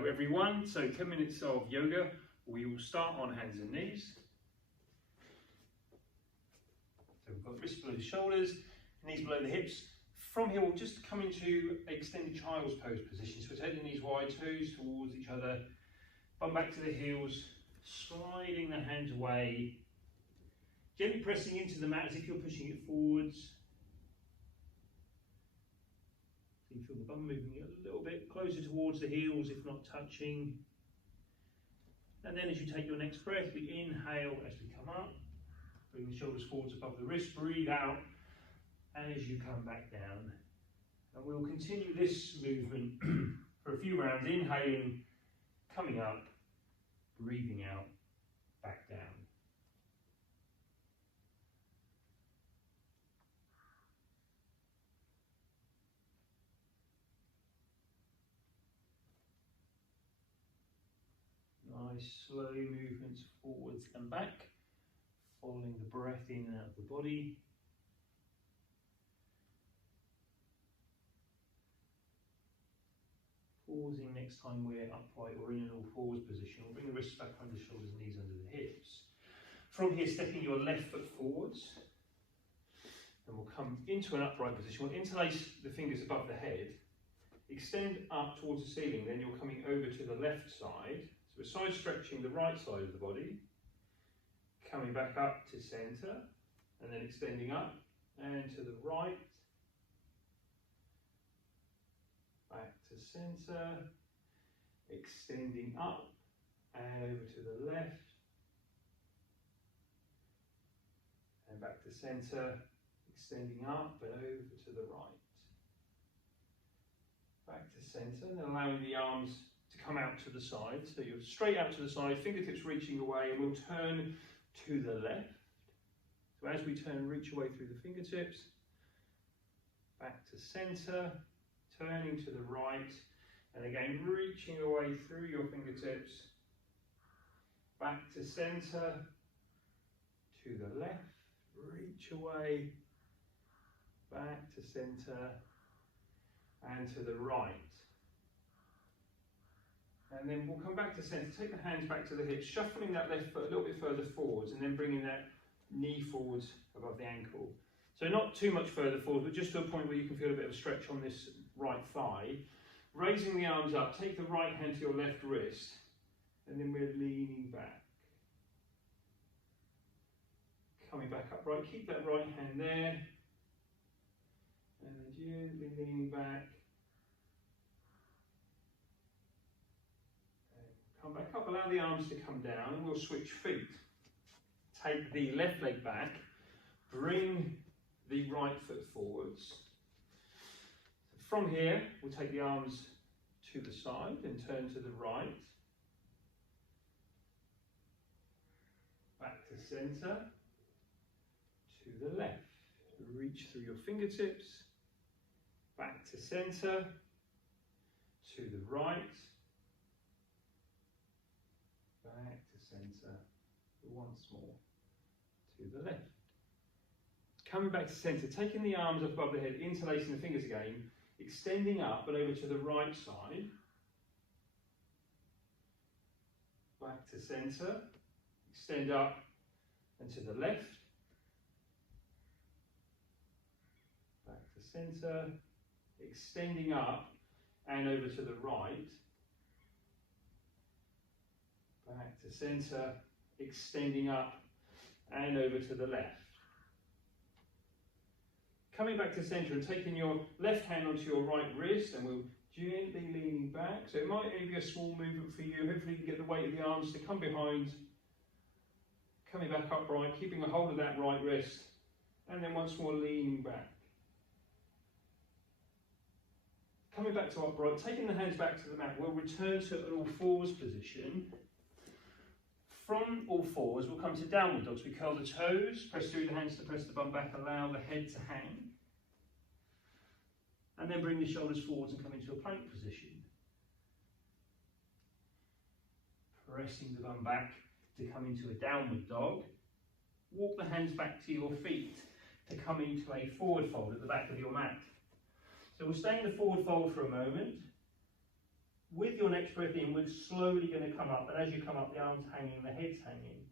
Hello everyone, so 10 minutes of yoga. We will start on hands and knees. So we've got wrists below the shoulders, knees below the hips. From here we'll just come into extended child's pose position. So we're taking the knees wide, toes towards each other, bum back to the heels, sliding the hands away, gently pressing into the mat as if you're pushing it forwards. So you feel the bum moving a little bit closer towards the heels, if not touching. And then as you take your next breath, we inhale as we come up, bring the shoulders forwards above the wrist, breathe out, and as you come back down. And we'll continue this movement for a few rounds, inhaling, coming up, breathing out, back down. Nice slow movements forwards and back, following the breath in and out of the body. Pausing next time we're upright or in an all fours position. We'll bring the wrists back under the shoulders, knees under the hips. From here, stepping your left foot forwards, and we'll come into an upright position. We'll interlace the fingers above the head, extend up towards the ceiling, then you're coming over to the left side. So we're side stretching the right side of the body, coming back up to centre, and then extending up and to the right, back to centre, extending up and over to the left, and back to centre, extending up and over to the right. Back to centre, and then allowing the arms to come out to the side. So you're straight out to the side, fingertips reaching away, and we'll turn to the left. So as we turn, reach away through the fingertips, back to centre, turning to the right, and again reaching away through your fingertips, back to centre, to the left, reach away, back to centre, and to the right. And then we'll come back to centre, take the hands back to the hips, shuffling that left foot a little bit further forwards, and then bringing that knee forwards above the ankle. So not too much further forward, but just to a point where you can feel a bit of a stretch on this right thigh. Raising the arms up, take the right hand to your left wrist, and then we're leaning back. Coming back upright, keep that right hand there, and then gently leaning back. Come back up, allow the arms to come down, and we'll switch feet. Take the left leg back, bring the right foot forwards. From here, we'll take the arms to the side and turn to the right. Back to centre, to the left. Reach through your fingertips, back to centre, to the right, back to centre, once more, to the left. Coming back to centre, taking the arms up above the head, interlacing the fingers again, extending up and over to the right side, back to centre, extend up and to the left, back to centre, extending up and over to the right, back to centre, extending up and over to the left. Coming back to centre and taking your left hand onto your right wrist, and we'll gently leaning back. So it might only be a small movement for you. Hopefully you can get the weight of the arms to come behind. Coming back upright, keeping a hold of that right wrist, and then once more leaning back. Coming back to upright, taking the hands back to the mat, we'll return to an all fours position. From all fours, we'll come to downward dogs. We curl the toes, press through the hands to press the bum back, allow the head to hang. And then bring the shoulders forwards and come into a plank position. Pressing the bum back to come into a downward dog. Walk the hands back to your feet to come into a forward fold at the back of your mat. So we'll stay in the forward fold for a moment. with your next breath in, we're slowly going to come up, and as you come up, the arm's hanging, the head's hanging.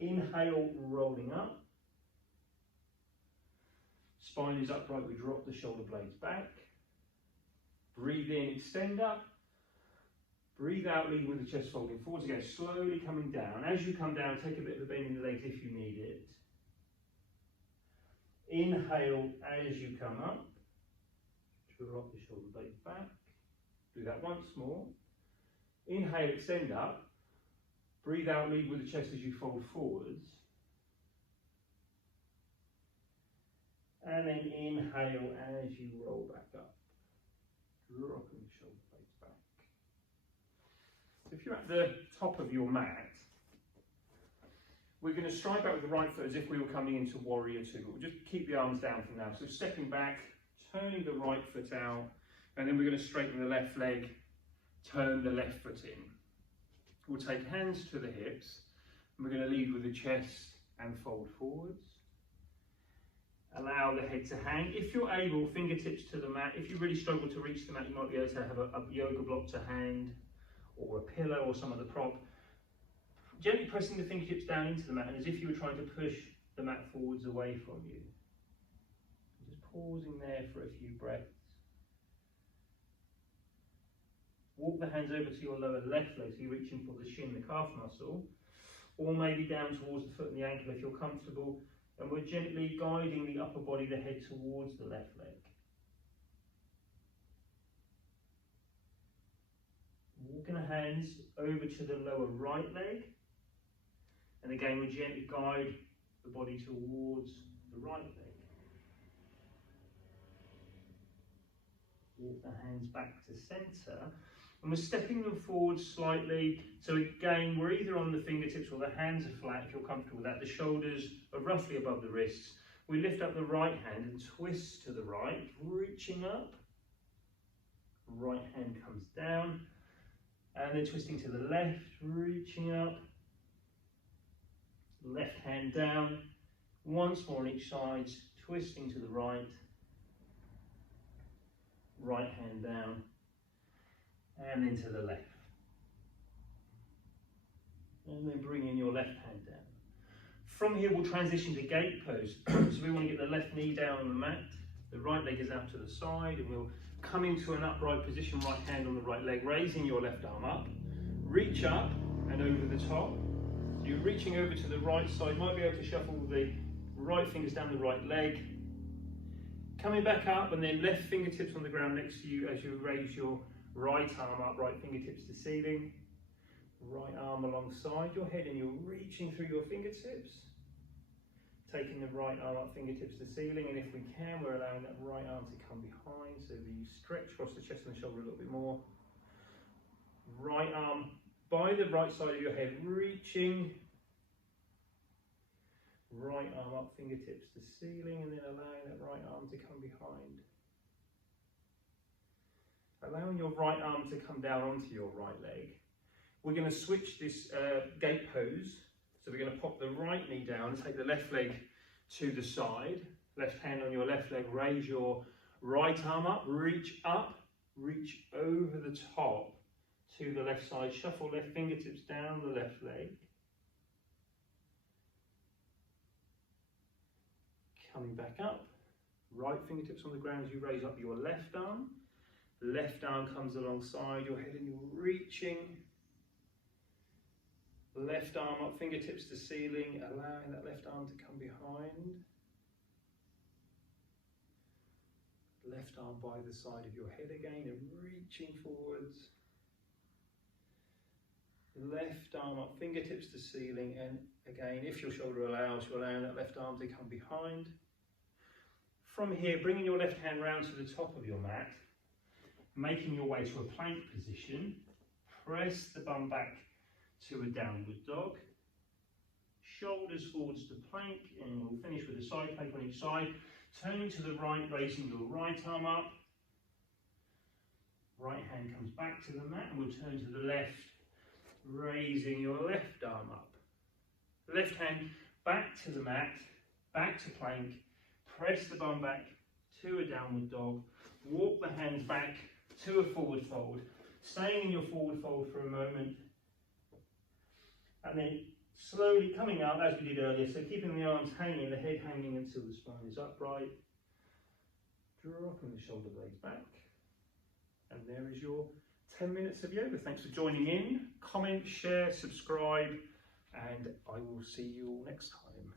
Inhale, rolling up. Spine is upright, we drop the shoulder blades back. Breathe in, extend up. Breathe out, leading with the chest folding forwards again, slowly coming down. As you come down, take a bit of a bend in the legs if you need it. Inhale as you come up. Drop the shoulder blades back. Do that once more. Inhale, extend up. Breathe out, lead with the chest as you fold forwards. And then inhale as you roll back up. Dropping the shoulder blades back. If you're at the top of your mat, we're going to stride back with the right foot as if we were coming into warrior two. We'll just keep the arms down for now. So stepping back, turning the right foot out, and then we're going to straighten the left leg, turn the left foot in. We'll take hands to the hips, and we're going to lead with the chest and fold forwards. Allow the head to hang. If you're able, fingertips to the mat. If you really struggle to reach the mat, you might be able to have a yoga block to hand, or a pillow or some other prop. Gently pressing the fingertips down into the mat, and as if you were trying to push the mat forwards away from you. Just pausing there for a few breaths. Walk the hands over to your lower left leg, so you're reaching for the shin, the calf muscle, or maybe down towards the foot and the ankle if you're comfortable, and we're gently guiding the upper body, the head towards the left leg. Walking the hands over to the lower right leg, and again we gently guide the body towards the right leg. Walk the hands back to centre, and we're stepping them forward slightly. So again, we're either on the fingertips or the hands are flat if you're comfortable with that. The shoulders are roughly above the wrists. We lift up the right hand and twist to the right, reaching up. Right hand comes down, and then twisting to the left, reaching up. Left hand down, once more on each side, twisting to the right. Right hand down, and then to the left. And then bring in your left hand down. From here we'll transition to gate pose. So we want to get the left knee down on the mat, the right leg is out to the side, and we'll come into an upright position, right hand on the right leg, raising your left arm up, reach up and over the top. So you're reaching over to the right side, might be able to shuffle the right fingers down the right leg, coming back up, and then left fingertips on the ground next to you as you raise your right arm up, right fingertips to ceiling, right arm alongside your head, and you're reaching through your fingertips, taking the right arm up, fingertips to ceiling, and if we can, we're allowing that right arm to come behind, so that you stretch across the chest and the shoulder a little bit more. Right arm by the right side of your head, reaching. Right arm up, fingertips to ceiling, and then allowing that right arm to come behind. Allowing your right arm to come down onto your right leg. We're going to switch this gate pose. So we're going to pop the right knee down, take the left leg to the side. Left hand on your left leg, raise your right arm up, reach over the top to the left side. Shuffle left fingertips down the left leg. Coming back up, right fingertips on the ground as you raise up your left arm. Left arm comes alongside your head and you're reaching. Left arm up, fingertips to ceiling, allowing that left arm to come behind. Left arm by the side of your head again and reaching forwards. Left arm up, fingertips to ceiling, and again, if your shoulder allows, you're allowing that left arm to come behind. From here, bringing your left hand round to the top of your mat, making your way to a plank position, press the bum back to a downward dog, shoulders forwards to plank, and we'll finish with a side plank on each side. Turning to the right, raising your right arm up, right hand comes back to the mat, and we'll turn to the left, raising your left arm up. Left hand back to the mat, back to plank, press the bum back to a downward dog, walk the hands back to a forward fold, Staying in your forward fold for a moment, and then slowly coming up as we did earlier, so keeping the arms hanging, the head hanging until the spine is upright, dropping the shoulder blades back, and there is your 10 minutes of yoga. Thanks for joining in. Comment, share, subscribe, and I will see you all next time.